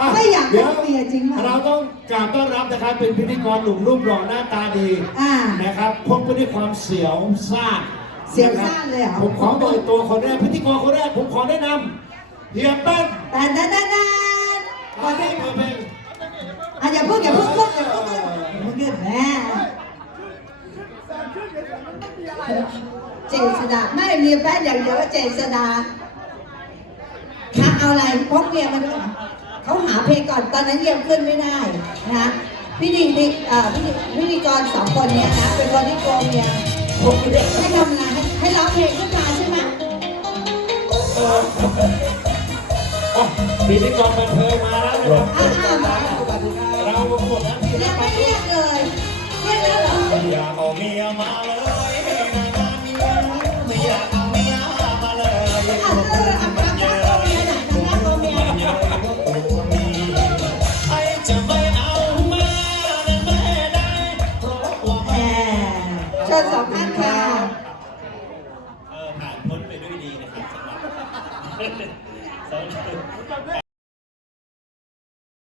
อะไม่อยากเดี๋ยวเป็นเมียจริงป่ะ เราต้องกราบต้อนรับนะครับ เป็นพิธีกรหนุ่มรูปหล่อหน้าตาดีอ่า นะครับพบไปด้วยความเสียวซ่านเสียวซ่านเลยเหรอ ผมขอเปิดตัวคนแรกพิธีกรคนแรกผมขอแนะนำเฮียเปิ้ลแต่แต่แต่แต่ขอให้เปิดเพลงอะอย่าพูดอย่าพูดพูดอย่าพูดอย่าพูดอย่าพูดแม่เจษดาไม่มีแฟนอย่างเดียวว่าเจษดาถ้าเอาอะไรพกเมียมาด้วยเหรอ เขาหาเพลงก่อนตอนนั้นยังขึ้นไม่ได้นะพิธีพิเอ่อพิธีพิธีกรสองคนเนี้ยนะเป็นคนที่โกงเมียให้ทำงานให้ให้ร้องเพลงขึ้นมาใช่ไหมอะพิธีกรบันเทิงมาแล้วนะครับ ญสองท่านค่ะเออผ่านพ้นไปด้วยดีนะครับสำหรับสำหรับเอ่